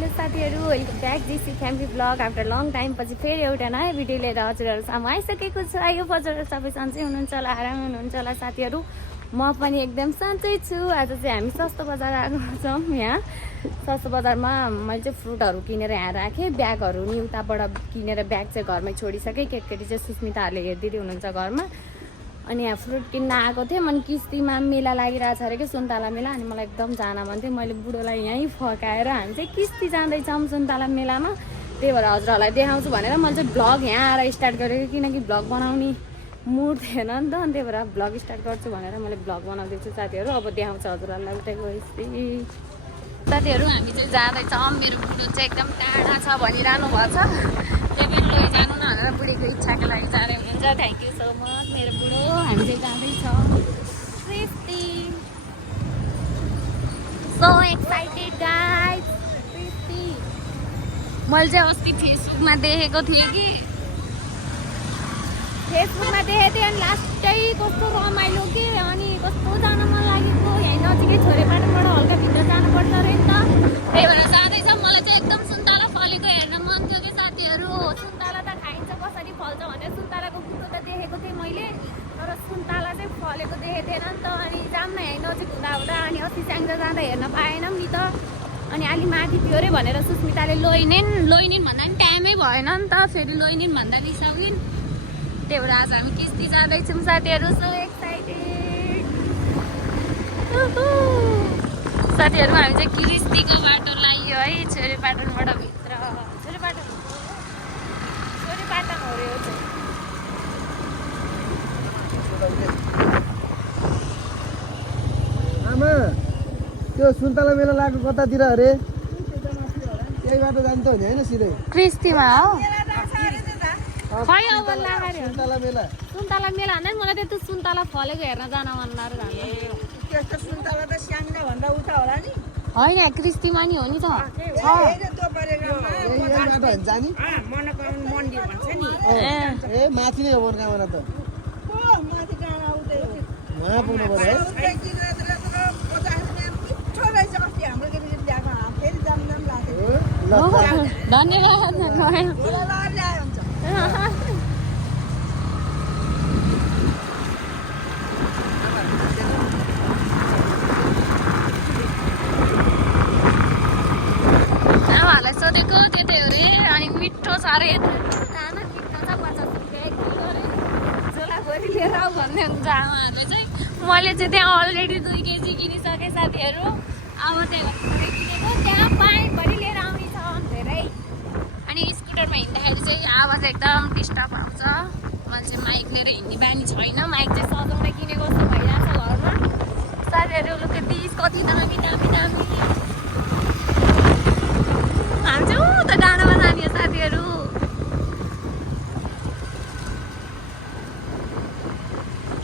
Hello साथीहरू, welcome back GC family blog. After long time पछि फेरि एउटा नयाँ भिडियो लिएर हजुरहरू सामु आइसकेको छु। आयो हजुरहरू सबै सन्चै हुनुहुन्छ होला, आराम हुनुहुन्छ होला साथीहरू। म पनि एकदम सन्चै छु। आज चाहिँ हामी सस्तो बजार आएको छौँ। यहाँ सस्तो बजारमा मैले चाहिँ फ्रुटहरू किनेर यहाँ राखेँ। ब्यागहरू नि उताबाट किनेर ब्याग चाहिँ घरमै छोडिसकेँ। केटकेटी चाहिँ सुस्मिताहरूले हेरिदिँदै हुनुहुन्छ घरमा। अनि यहाँ फ्रुट किन्न आएको थिएँ। अनि किस्तीमा मेला लागिरहेको छ अरे कि सुन्तला मेला। अनि मलाई एकदम जान मन थियो। मैले बुढोलाई यहीँ फकाएर हामी चाहिँ किस्ती जाँदैछौँ सुन्तला मेलामा। त्यही भएर हजुरहरूलाई देखाउँछु भनेर मैले चाहिँ ब्लग यहाँ आएर स्टार्ट गरेको, किनकि ब्लग बनाउने मुड थिएन नि त। अनि त्यही भएर ब्लग स्टार्ट गर्छु भनेर मैले ब्लग बनाउँदैछु साथीहरू। अब देखाउँछु हजुरहरूलाई उतै गएपछि। साथीहरू हामी चाहिँ जाँदैछौँ। मेरो बुढो चाहिँ एकदम टाढा छ भनिरहनु भएको छ। त्यही पनि लैजानु न भनेर बुढीको इच्छाको लागि जाने हुनुहुन्छ। थ्याङ्क यू सो मच मेरो बुढो। हामी चाहिँ जाँदैछौँ कृष्टि। So excited guys. कृष्टि मैले चाहिँ अस्ति फेसबुकमा देखेको थिएँ कि अनि लास्टै कस्तो रमाइलो कि, अनि कस्तो जान मन लागेको। यहीँ नजिकै छोरेपाटनबाट हल्का भित्र जानुपर्छ अरे नि त। त्यही भएर जाँदैछ। मलाई चाहिँ एकदम सुन्तला फलेको हेर्न मन थियो कि साथीहरू। सुन्तला त खाइन्छ, कसरी फल्छ भनेर सुन्तलाको फोटो त देखेको थिएँ मैले, तर सुन्तला चाहिँ फलेको देखेको थिएन नि त। अनि जाऊँ न यहीँ नजिक हुँदा अनि अस्ति स्याङ्जा जाँदा हेर्न पाएनौँ नि त। अनि अलि माथि थियो अरे भनेर सुस्मिताले लोइनिन भन्दा पनि टाइमै भएन नि त। फेरि लोइनिन भन्दा रिसाउिन। त्यही भएर आज हामी किस्ती जाँदैछौँ साथीहरू। सो एक्साइटेड साथीहरू। हामी चाहिँ किस्तीको बाटो लाग्यो है, छोरेपाटनबाट भित्र। छोरेपाटन हो रे। आमा त्यो सुन्तला मेला लागेको कतातिर अरे? त्यही बाटो जान्छ नि होइन सिधै कृष्टिमा हो खै अब सुन्तला मेला। सुन्तला मेला भन्दा मलाई त्यो सुन्तला फलेको हेर्न जान मन लाग्यो। त्यस्तो सुन्तला त स्याङ्जा भन्दा उता होला नि। होइन कृष्टिमा नि हो नि त। यही बाटो हुन्छ नि। मनोकामना मन्दिर भन्छ नि। ए माथि नै हो मनोकामना त। माथि डाँडा उतै हो। उहाँ पुग्नु पर्यो है। मिठो रहेछ। अस्ति हाम्रो केटीले ल्याएको फेरि जाम लाग्थ्यो। धन्यवाद। ल्यायो हुन्छ। आमाहरूलाई सोधेको त्यो थियो अरे। अनि मिठो छ अरे। मिठो छ 50 रुपियाँ 1 किलो अरे। झोलाभरि लिएर आऊ भन्ने हुन्छ आमाहरूले चाहिँ। मैले चाहिँ त्यहाँ अलरेडी 2 केजी किनिसकेँ साथीहरू। अब त्यहाँ किनेको त्यहाँ पाइपभरि लिएर आउने छ धेरै। अनि स्कुटरमा हिँड्दाखेरि चाहिँ आवाज एकदम डिस्टर्ब आउँछ। मान्छे माइक लिएर हिँड्ने बानी छैन। माइक चाहिँ सजाउन किनेको जस्तो भइरहेको छ घरमा साथीहरू। लु त्यो दिस कति दामी दामी दामी। हामी चाहिँ उता डाँडामा जाने हो साथीहरू।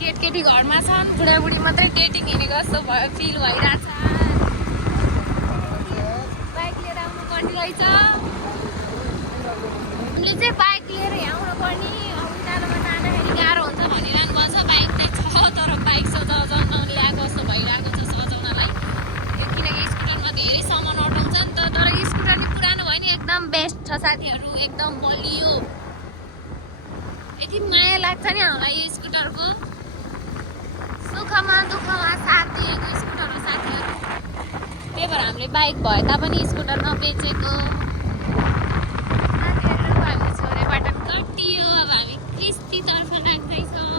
केटकेटी घरमा छन्, बुढाबुढी मात्रै डेटिङ हिँडेको जस्तो भयो फिल भइरहेछ। बाइक लिएर आउनु पर्ने रहेछ। हामीले चाहिँ बाइक लिएर यहाँ आउनु पर्ने। अब उनीहरूमा जाँदाखेरि गाह्रो हुन्छ भनिरहनु भएको छ। बाइक चाहिँ छ तर बाइक सजाउन ल्याएको जस्तो भइरहेको छ सजाउनलाई। किनकि स्कुटरमा धेरै सामान अटाउँछ नि त। तर स्कुटर नि पुरानो भयो नि एकदम बेस्ट छ साथीहरू। एकदम बलियो। यति माया लाग्छ नि हामीलाई यो स्कुटरको। सुखमा दुःखमा साथ दिएको स्कुटर हो साथीहरू। त्यही भएर हामीले बाइक भए तापनि स्कुटर नबेचेको साथीहरू। हामी छोरेपाटन कटियो। अब हामी कृष्टितर्फ लाग्दैछौँ।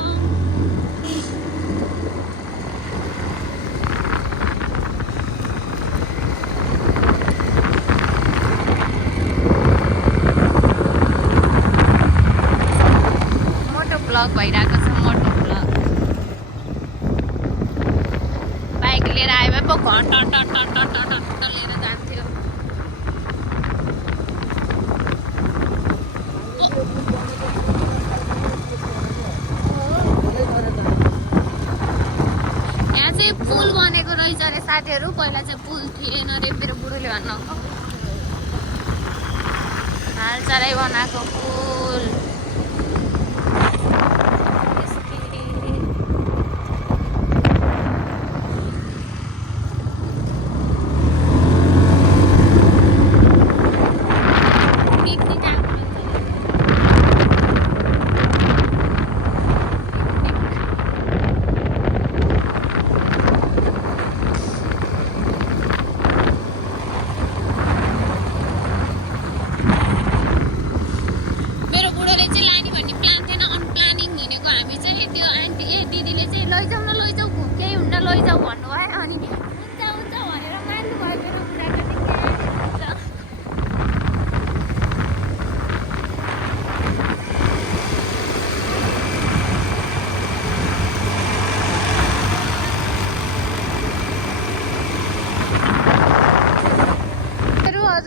मोटो ब्लग भइरहेको छ। मोटो ब्लग बाइक लिएर आयो भए पो घन्ट लिएर जान्थ्यो। यहाँ चाहिँ पुल बनेको रहेछ अरे साथीहरू। पहिला चाहिँ पुल थिएन अरे मेरो बुढोले भन्नुभएको। हाल चालै बनाएको पुल।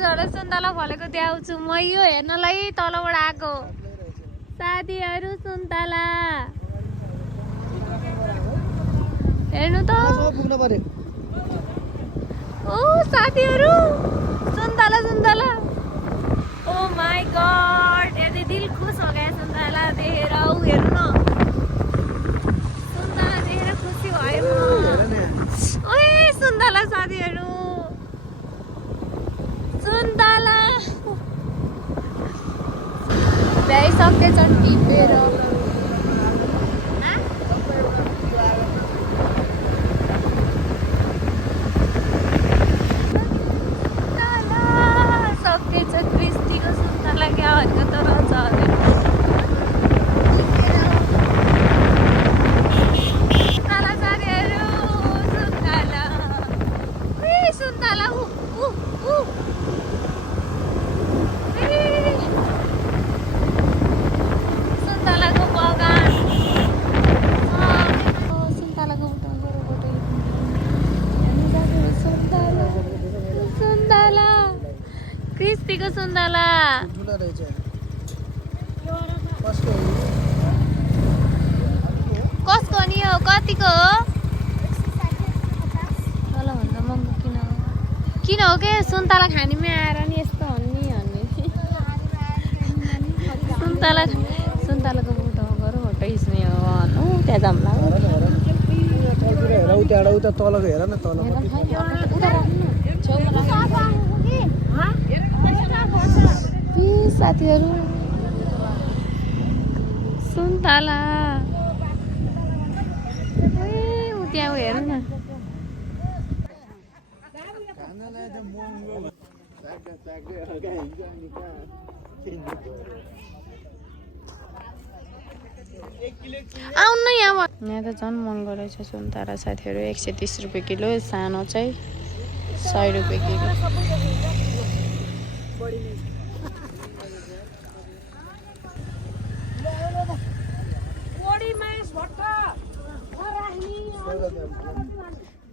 हजुरहरूलाई सुन्तला फलेको देखाउँछु म यो हेर्नलाई तलबाट आएको साथीहरू सुन्तला हेर्नु त पुग्नु पर्यो ओ साथीहरू सुन्तला सुन्तला ओ माई गॉड यदि दिल खुश हो गया सुन्तला देखेर ऊ हेर्नु न सुन्तला देखेर खुसी भयो ओए सुन्तला साथीहरू सुन्तला भ्याइसकेछन् टिपेर सकेछ क्रिस्टीको सुन्तला क्या भनेको त रहेछ अरे सुन्तला साथीहरू सुन्तला सुन्तला सुन्तलाको बगान सुन्तलाको सुन्तला सुन्तला क्रिस्टीको सुन्तला ठुलो रहेछ कसको नि हो कतिको हो तलभन्दा महँगो किन हो के सुन्तला खानेमै आएर नि यस्तो हो नि भन्ने सुन्तलाको बुटोमा गएर फोटो खिच्ने हो भनौँ त्यहाँ जम्ला हेर उता तलको हेर न तल साथीहरू सुन्तला त्यहाँ हेर न आउनु यहाँ त झन् महँगो रहेछ सुन्तला साथीहरू 130 रुपियाँ किलो सानो चाहिँ 100 रुपियाँ किलो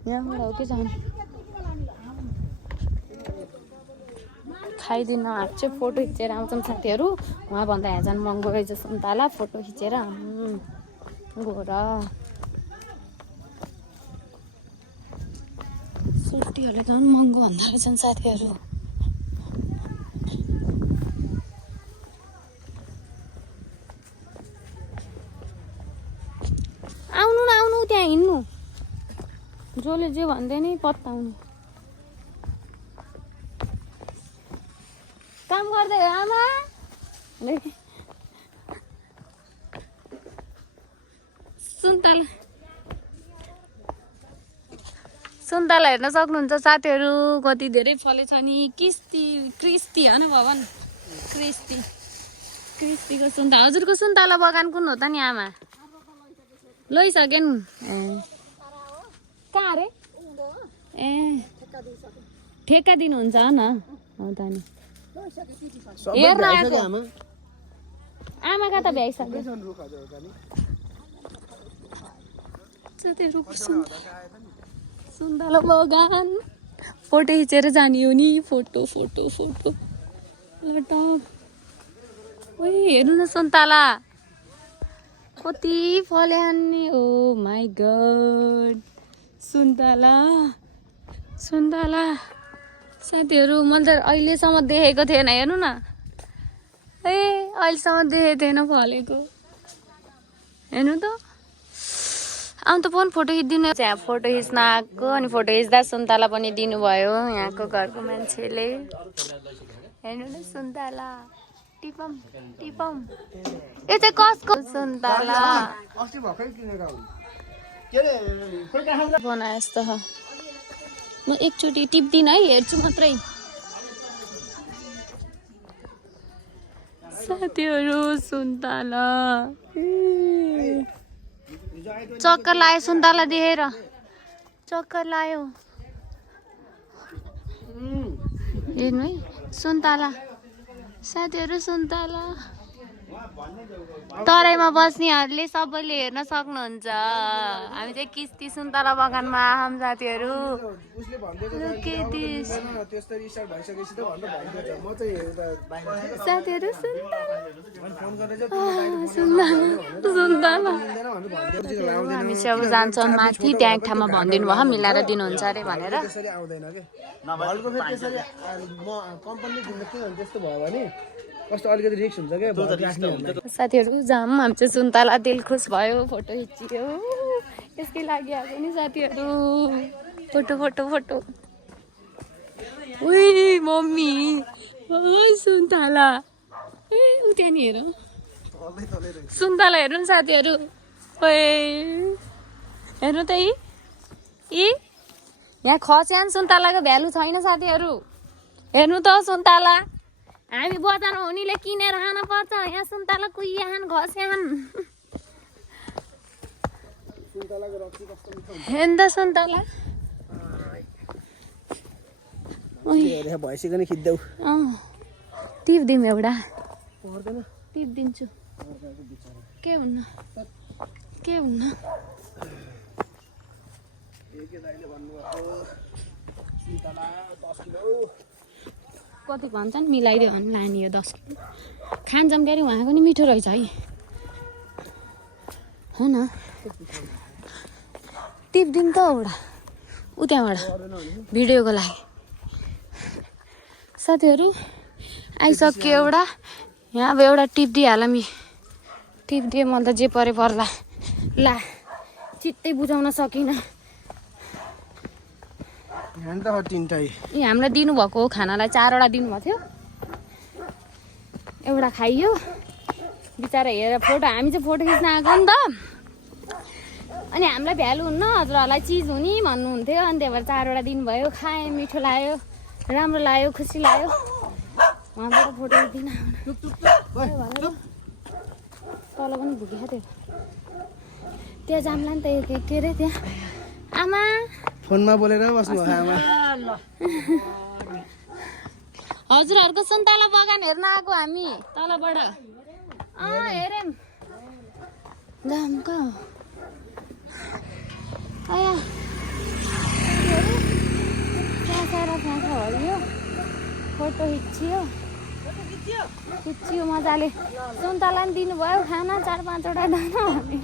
यहाँबाट हो कि झन् खाइदिन हामी चाहिँ फोटो खिचेर आउँछौँ साथीहरू उहाँभन्दा यहाँ झन् महँगो रहेछ सुन्तला फोटो खिचेर गएर सेफ्टीहरूले झन् महँगो भन्दा रहेछन् साथीहरू आउनु न आउनु त्यहाँ हिँड्नु जसले जे भन्दै नि पत्ताउनु काम गर्दै हो आमा सुन्तला हेर्न सक्नुहुन्छ साथीहरू कति धेरै फलेछ नि क्रिस्टी हो नि भवन क्रिस्टीको सुन्तला हजुरको सुन्तला बगान कुन हो त नि आमा लैसके नि कहाँ अरे ए ठेक्का दिनुहुन्छ न हो त नि हेर्न आएको आमा कता भ्याइसक्यो सुन्तला बगान फोटो खिचेर जाने हो नि फोटो लटक हेर्नु न सुन्तला कति फले हान्ने ओ माई गड सुन्तला साथीहरू मैले त अहिलेसम्म देखेको थिएन हेर्नु न अहिलेसम्म देखेको थिएन फलेको हेर्नु त आउनु त फोन फोटो खिचिदिनु यहाँ फोटो खिच्न आएको अनि फोटो खिच्दा सुन्तला पनि दिनुभयो यहाँको घरको मान्छेले हेर्नु न सुन्तला टिपम यो चाहिँ कसको सुन्तला बनाए जस्तो म एकचोटि टिप्दिनँ है हेर्छु मात्रै साथीहरू सुन्तला चक्कर लाग्यो सुन्तला देखेर चक्कर लाग्यो हेर्नु है सुन्तला साथीहरू सुन्तला तराईमा बस्नेहरूले सबैले हेर्न सक्नुहुन्छ। हामी चाहिँ किस्ती सुन्तला बगानमा आम साथीहरू। उसले भन्दै त्यसरी स्टार्ट भइसकेपछि त भनेर भन्दै म चाहिँ एउटा बाहिर साथीहरू फोन गरेर हामी चाहिँ अब जान्छौँ माथि, त्यहाँ एक ठाउँमा भनिदिनु भयो मिलाएर दिनुहुन्छ अरे भनेर। त्यसरी आउँदैन के भलको फेरि त्यसरी म कम्पनीले दिनु के हुन्छ त्यस्तो भयो भने कस्तो अलिकति रिस्क हुन्छ क्या। साथीहरू जाम हामी चाहिँ सुन्तला दिल खुस भयो, फोटो खिचियो यसकै लागि आएको नि साथीहरू। फोटो फोटो फोटो उही मम्मी सुन्तला ए उ त्यहाँ नि हेर सुन्तला हेर्नु नि साथीहरू। हेर्नु त यी यहाँ खस्यान सुन्तलाको भ्यालु छैन साथीहरू। हेर्नु त सुन्तला हामी बजारमा हुनेले किनेर खान पर्छ, यहाँ सुन्तला कुहियान घस्यान। हेर्नु त सुन्तला भइसक्यो नि खिच्देऊ टिप दिउँ एउटा टिप दिन्छु के हुन्न के हुन्न। कति भन्छन् मिलाइदियो भने लाने हो 10 किलो खान्छौँ क्यारे उहाँको नि मिठो रहेछ है हो न। टिप दिउँ त एउटा उ त्यहाँबाट भिडियोको लागि। साथीहरू आइसक्यो एउटा यहाँ अब एउटा टिप दिइहालौँ। टिप दिएँ म त जे परे पर्ला ला चित्तै बुझाउन सकिनँ। ए हामीलाई दिनुभएको खानालाई 4वटा दिनुभएको थियो, एउटा खाइयो बिचरा। हेरेर फोटो हामी चाहिँ फोटो खिच्न आएको नि त, अनि हामीलाई भ्यालु हुन्न हजुरहरूलाई चिज हुने भन्नुहुन्थ्यो, अनि त्यही भएर 4वटा दिनुभयो। खाएँ मिठो लाग्यो राम्रो लाग्यो खुसी लाग्यो। उहाँबाट फोटो खिच्दिनँ तल पनि भुकिया थियो त्यहाँ जाम्ला नि त के अरे त्यहाँ आमा फोनमा बोलेर बस्नु आमा। हजुरहरूको सुन्तला बगान हेर्न आएको हामी तलबाट। हेरौँ दाम कहाँ आया फ्याँका हरियो फोटो खिच्यो मजाले। सुन्तला पनि दिनुभयो खाना 4-5वटा दाना भने।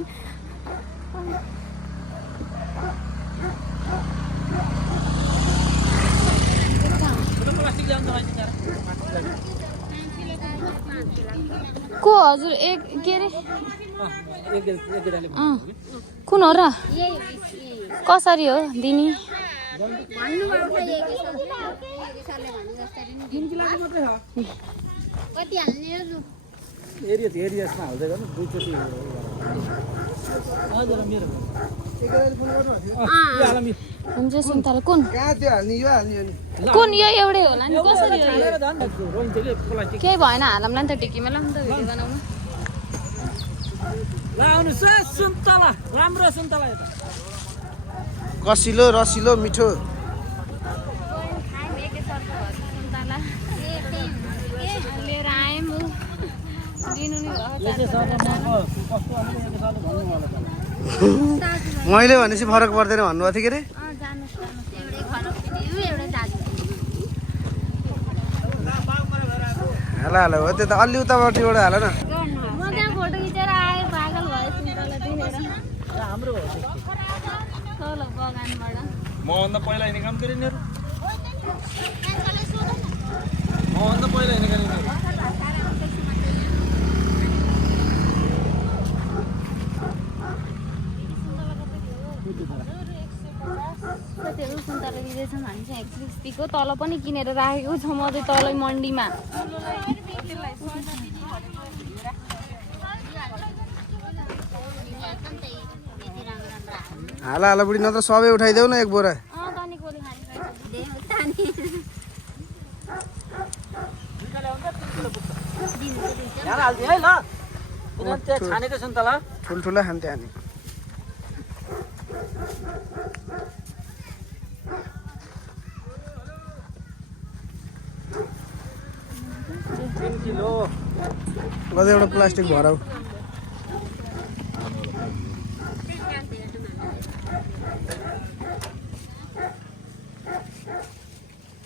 को हजुर एक के अरे कुन हो र कसरी हो दिने? हुन्छ सुन्तला कुन कुन यो एउटै होला नि कसरी हो? केही भएन हालौँला नि त टिकीमा ल त भिडियो बनाउनु। सुन्तला राम्रो सुन्तला कसिलो रसिलो मिठो। लिएर आएँ दिनु नि मैले भनेपछि फरक पर्दैन भन्नुभएको थियो के अरे। हाल हाल हो त्यो त अलि उतापट्टिबाट हाल न। म त्यहाँ फोटो खिचेर आएँ पागल भयो सुन्तला देखेर हाम्रो तल बगानबाट। मभन्दा पहिला हिँडेको काम गरे यिनीहरू मभन्दा पहिला हिँडेको यिनीहरू। साथीहरू सुन्तला दिँदैछौँ हामी चाहिँ 160 तल पनि किनेर राखेको छ म चाहिँ तलै मन्डीमा। हाल हाल बुढी नत्र सबै उठाइदेऊ न एक बोरा। हालिदियो है ल त्यहाँ छानेको सुन्तला ठुल्ठुला खान्थे हामी। 3 किलो कतिवटा प्लास्टिक भराउ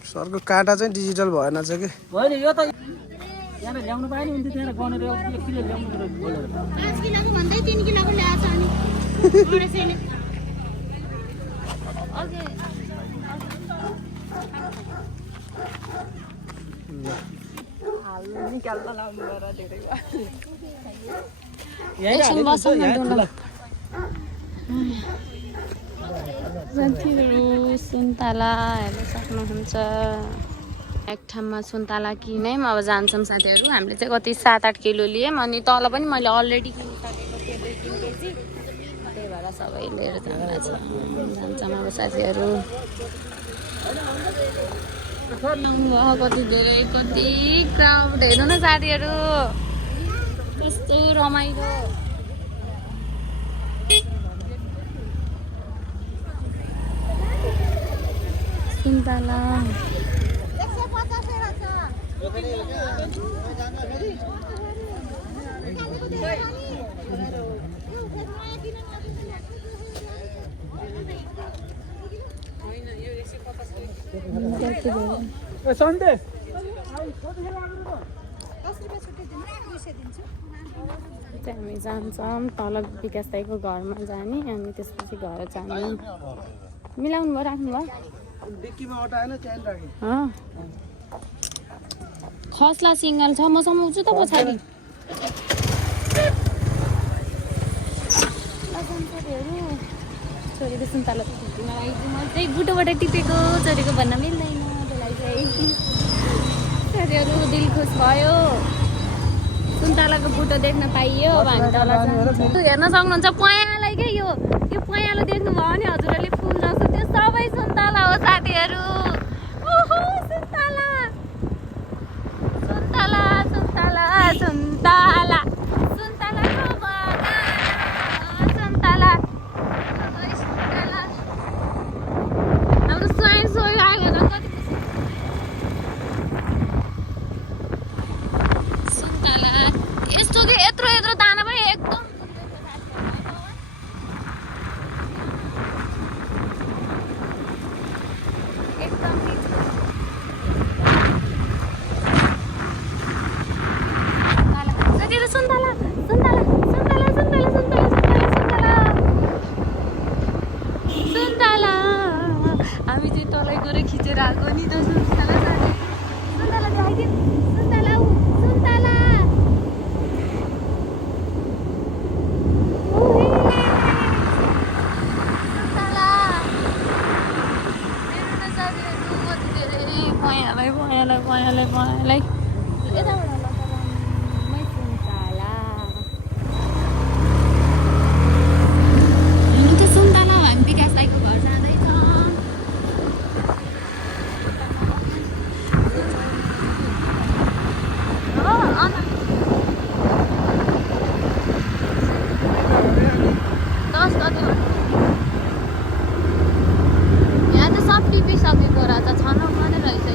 सरको काँटा चाहिँ डिजिटल भएन चाहिँ कि होइन यो त यहाँ ल्याउनु पाएन नि त्यहाँ गनेर 1 किलो ल्याउनु पर्यो बोलेर 5 किलोको भन्दै 3 किलोको ल्याएछ अनि अरेसैले ओके निकाल्न लाउनु पर्यो धेरै यही साथीहरू सुन्तला हेर्न सक्नुहुन्छ एक ठाउँमा सुन्तला किन्यौँ अब जान्छौँ साथीहरू हामीले चाहिँ कति 7-8 किलो लियौँ अनि तल पनि मैले अलरेडी किनिसकेको थिएँ 2-3 केजी त्यही भएर सबै लिएर जान्छौँ अब साथीहरू कति धेरै कति क्राउड हेर्नु न साथीहरू कस्तो रमाइलो सुन्तला सन्देश हामी जान्छौँ तल विकास दाइको घरमा जाने अनि त्यसपछि घर जाने मिलाउनु भयो राख्नु भयो डिक्कीमा अटाएन चेन राखेँ खसला सिङ्गल छ म समाउँछु त पछाडि छोरीको सुन्तला खिच्न लगाइदिउँ म चाहिँ बुटोबाट टिपेको छोरीको भन्न मिल्दैन त्यसलाई चाहिँ साथीहरू दिल खुस भयो सुन्तलाको बुटो देख्न पाइयो अब हामी तल जान्छौँ हेर्न सक्नुहुन्छ पयालाई क्या यो पयालो देख्नुभयो भने हजुरहरूले फुल जस्तो त्यो सबै सुन्तला हो साथीहरू ओहो सुन्तला सुन्तला सुन्तला सुन्तला सुन्तलाको बगान सुन्तला सुन्तला हाम्रो स्वाइन सोही आएको छ कति सुन्तला यस्तो कि यत्रो यत्रो दाना पनि एकदम सुन्तला सुन्तला सुन्तला सुन्तला सुन्तला सुन्तला सुन्तला हामी चाहिँ तलै गएर खिचेर आएको नि त सुन्तला सुन्तला देखाइदिउँ सुन्तला सुन्तला सुन्तला हेर्नु न साथीहरू कति धेरै पयालाई यताबाट यहाँ त सब टिपिसकेको रहेछ छनौट मात्रै रहेछ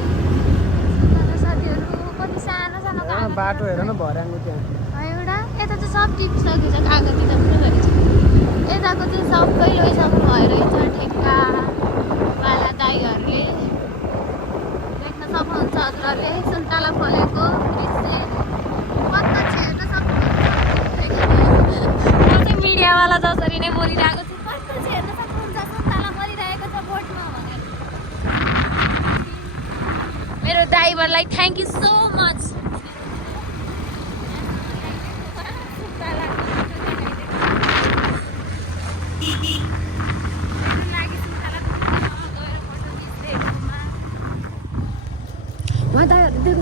साथीहरू कति सानो सानो बाटो हेर न भर्याङको त्यहाँ एउटा यता चाहिँ सब टिपिसकेको छ कागती त पुरै रहेछ यताको चाहिँ सबै लैसक्नु भयो रहेछ ठेक्का वाला दाइहरूले देख्न सक्नुहुन्छ हजुरहरूले सुन्तला फलेको दृश्य प्रत्यक्ष हेर्न सक्नुहुन्छ म चाहिँ मिडियावाला जसरी नै बोलिरहेको छु प्रत्यक्ष हेर्न सक्नुहुन्छ सुन्तला परिरहेको छ बोटमा भनेर मेरो ड्राइभरलाई थ्याङ्क यू सो मच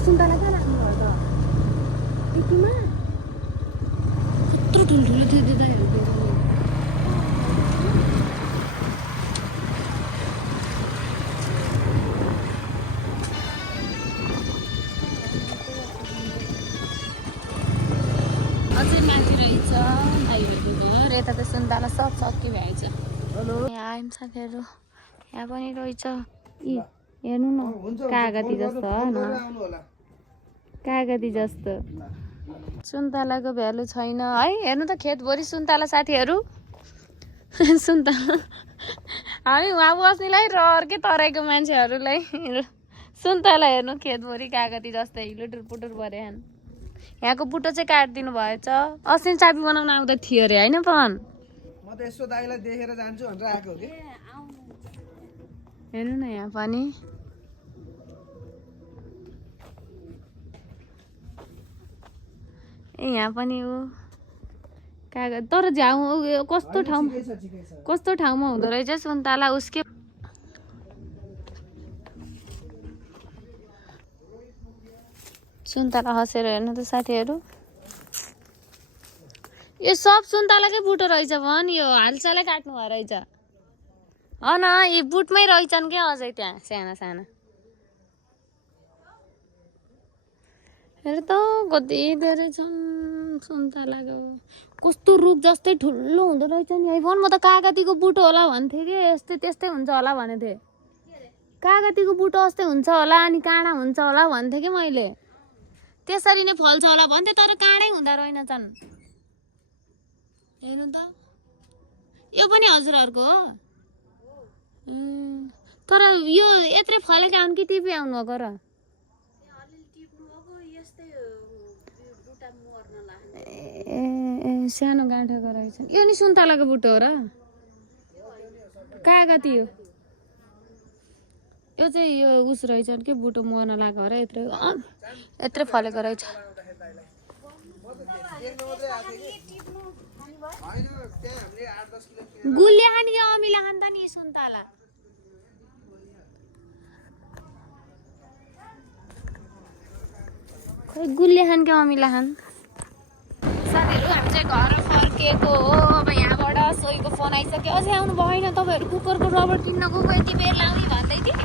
सुन्तला कहाँ राख्नुभयो त यतिमा कत्रो ठुल्ठुलो थियो त्यो दाइहरू अझै माथि रहेछ दाइहरूको घर यता त सुन्तला सब सक्यो भएछ यहाँ आयौँ साथीहरू यहाँ पनि रहेछ हेर्नु न कागती जस्तो कागती जस्तो सुन्तलाको भ्यालु छैन है। हेर्नु त खेतभरि सुन्तला साथीहरू। सुन्तला हामी उहाँ बस्नेलाई र अर्कै तराईको मान्छेहरूलाई सुन्तला हेर्नु खेतभरि कागती जस्तै लुटुर पुटुर परे। यहाँको बुटो चाहिँ काटिदिनु भएछ। अस्ति चाबी बनाउन आउँदा थियो अरे होइन पवन? म त यसो दाइलाई देखेर जान्छु भनेर आएको हो कि। हेर्नु न यहाँ पनि यहाँ पनि ऊ कागज तर झ्याउ कस्तो ठाउँमा हुँदो रहेछ सुन्तला उसके। सुन्तला हँसेर हेर्नु त साथीहरू। यो सब सुन्तलाकै बुटो रहेछ भन। यो हालचालै काट्नु भयो रहेछ न। यी बुटमै रहेछन् क्या अझै त्यहाँ साना साना। हेर त कति धेरै छन् सुन्तलाको। कस्तो रुख जस्तै ठुलो हुँदो रहेछ नि है भन। म त कागतीको बुटो होला भन्थेँ कि यस्तै त्यस्तै हुन्छ होला भनेको थिएँ। कागतीको बुटो जस्तै हुन्छ होला अनि काँडा हुन्छ होला भन्थेँ कि मैले। त्यसरी नै फल्छ होला भन्थेँ तर काँडै हुँदा रहेनछन्। हेर्नु त यो पनि हजुरहरूको हो। तर यो यत्रै फलेका हुन् कि टिपी आउनु भएको र? ए सानो गाँठाको रहेछ। यो नि सुन्तलाको बुटो हो र? कागती हो यो चाहिँ। यो उस रहेछ कि बुटो मर्न लाग्यो र यत्रै फलेको रहेछ। गुलिया खाने कि अमिला खान्छ नि सुन्तला? खोइ गुलिया खान कि अमिला खान। साथीहरू हामी चाहिँ घर फर्किएको हो। अब यहाँबाट सोहीको फोन आइसक्यो। अझै आउनु भएन तपाईँहरू। कुकरको रबर किन्न गएको यति बेर लाउने भन्दै थिएँ।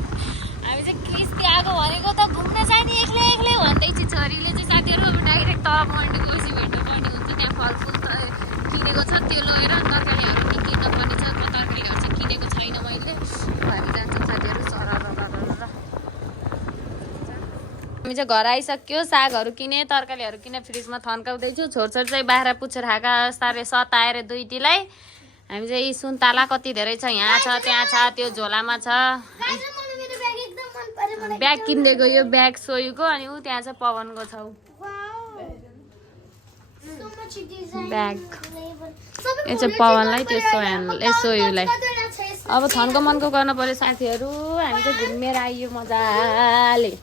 हामी चाहिँ किस्ती आएको भनेको त घुम्न जाने एक्लै एक्लै भन्दै चाहिँ छोरीले चाहिँ साथीहरू। अब डाइरेक्ट तल पोइन्ट गएपछि भेट्नुपर्ने हुन्छ। त्यहाँ फलफुल त किनेको छ त्यो लगेर तरकारीहरू नि किन्न पर्ने छ। तरकारीहरू चाहिँ किनेको छैन मैले। हामी जान्छौँ साथीहरू। हामी चाहिँ घर आइसक्यो। सागहरू किने तरकारीहरू किने फ्रिजमा थन्काउँदैछु। छोरछोरी चाहिँ बाह्र पुच्छर खाएका साह्रै सताएर दुईटीलाई। हामी चाहिँ सुन्तला कति धेरै छ यहाँ छ त्यहाँ छ त्यो झोलामा छ। ब्याग किन्दै गयो ब्याग सोयुको। अनि ऊ त्यहाँ छ पवनको छ ब्याग। यो चाहिँ पवनलाई त्यो सोयुलाई। अब थन्को मनको गर्नु पर्यो साथीहरू। हामी चाहिँ घुमेर आइयो मजाले।